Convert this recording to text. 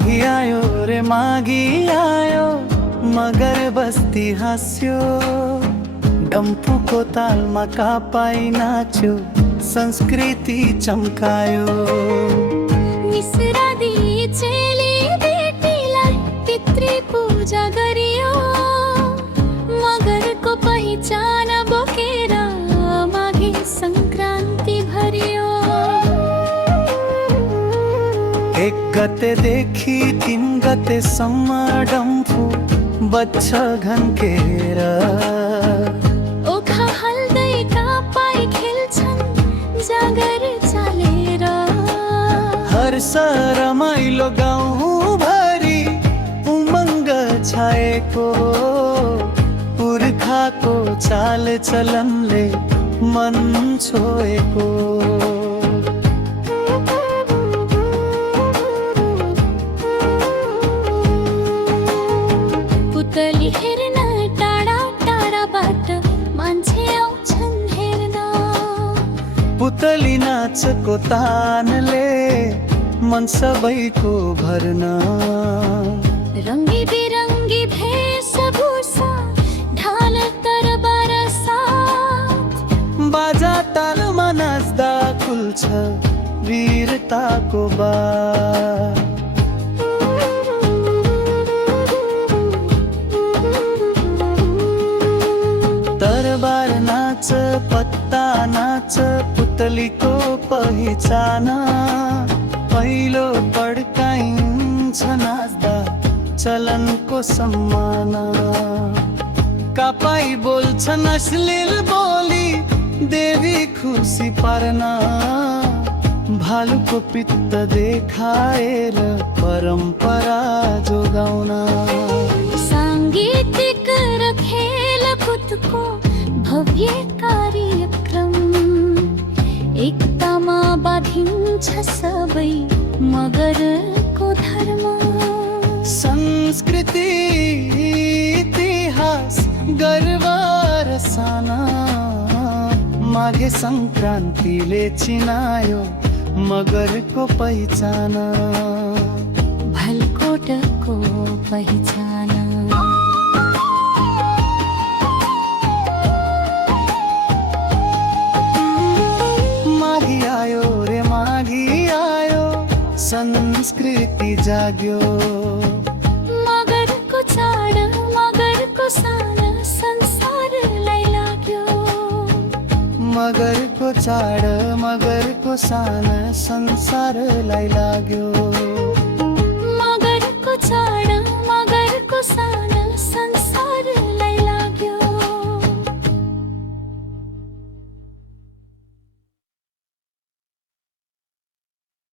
माघी आयो रे माघी आयो, मगर बस्ती हाँस्यो। डम्फुको तालमा कापाई नाच्यो, संस्कृति चम्कायो। मिसरा दिई चेली बेटीलाई पितृ पूजा गरियो। मगरको पहिचान बोकेर माघे सङ्क्रान्ति भरियो। 1 गतेदेखि 3 गतेसम्म डम्फु बज्छ घन्केर। ओखा हल्दैका पाई खेल्छन् जागर चालेर। हर्ष रमाइलो गाउँभरि उमङ्ग छाएको। पुर्खाको चाल चलनले मन छोएको। पुतली हेर्न टाढा टाढाबाट मान्छे आउँछन् हेर्न। पुतली नाचको तानले मन सबैको भर्न। रङ्गी बिरङ्गी भेषभूषा ढाल तरबार साथ। बाजा तालमा नाच्दा खुल्छ वीरताको बात। तरबार नाच पत्ता नाच पुतलीको पहिचान। पहिलो पड्काइन्छ नाच्दा चलनको सम्मान। कापाई बोल्छन् अश्लील बोली देवी खुसी पार्न। भालुको पित्त देखाएर परम्परा जोगाउन। साङ्गीतिक र खेलकुदको भव्य कार्यक्रम। एकतामा बाँधिन्छ सबै मगरको धर्म। संस्कृति इतिहास गर्व र साना। माघे सङ्क्रान्तिले चिनायो मगरको पहिचान। भलकोटको पहिचान। माघी आयो रे माघी आयो, संस्कृति जाग्यो। मगरको चाड मगरको सान संसारलाई लाग्यो। मगरको चाड मगरको सान संसारलाई लाग्यो। मगरको चाड मगरको सान